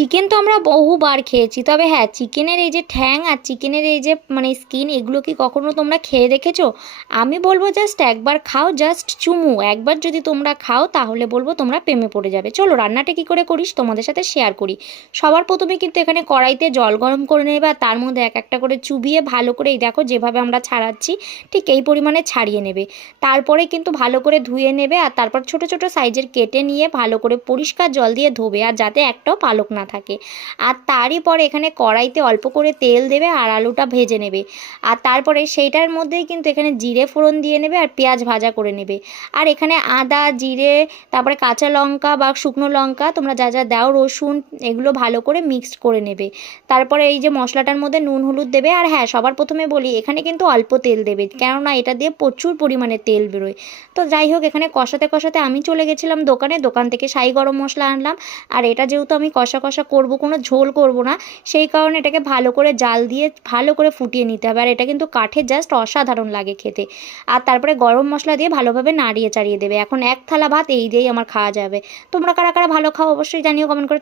Chicken তো আমরা বহুবার খেয়েছি, তবে হ্যাঁ, চিকেনের এই যে ঠ্যাং আর চিকেনের এই যে মানে স্কিন, এগুলো কি কখনো তোমরা খেয়ে দেখেছো? আমি বলবো জাস্ট একবার খাও, জাস্ট চুমু একবার যদি তোমরা খাও তাহলে বলবো তোমরা প্রেমে পড়ে যাবে। চলো রান্নাটা কী করে করিস তোমাদের সাথে শেয়ার করি। সবার প্রথমে কিন্তু এখানে কড়াইতে জল গরম করে নেবে, আর তার মধ্যে এক একটা করে চুবিয়ে ভালো করে, এই দেখো যেভাবে আমরা ছাড়াচ্ছি ঠিক এই পরিমাণে ছাড়িয়ে নেবে। তারপরে কিন্তু ভালো করে ধুয়ে নেবে, আর তারপর ছোট ছোট সাইজের কেটে নিয়ে ভালো করে পরিষ্কার জল দিয়ে ধোবে, আর যাতে একটাও পালক না থাকে। আর তারই পরে এখানে কড়াইতে অল্প করে তেল দেবে আর আলুটা ভেজে নেবে। আর তারপরে সেইটার মধ্যেই কিন্তু এখানে জিরে ফোড়ন দিয়ে নেবে আর পেঁয়াজ ভাজা করে নেবে। আর এখানে আদা, জিরে, তারপরে কাঁচা লঙ্কা বা শুকনো লঙ্কা তোমরা যা যা দাও, রসুন, এগুলো ভালো করে মিক্সড করে নেবে। তারপরে এই যে মশলাটার মধ্যে নুন হলুদ দেবে। আর হ্যাঁ, সবার প্রথমে বলি এখানে কিন্তু অল্প তেল দেবে, কেননা এটা দিয়ে প্রচুর পরিমাণে তেল বেরোয়। তো যাই হোক, এখানে কষাতে কষাতে আমি চলে গেছিলাম দোকানে, দোকান থেকে শাহি গরম মশলা আনলাম। আর এটা যেহেতু আমি কষা কষা করব, কোনো ঝোল করব না, সেই কারণে এটাকে ভালো করে জাল দিয়ে ভালো করে ফুটিয়ে নিতে হবে। আর এটা কিন্তু কাঠে জাস্ট অসাধারণ লাগে খেতে। আর তারপরে গরম মশলা দিয়ে ভালোভাবে নাড়িয়ে চাড়িয়ে দেবে। এখন এক থালা ভাত এই দিয়েই আমার খাওয়া যাবে। তোমরা কারা কারা ভালো খাও অবশ্যই জানিও কমেন্ট করে।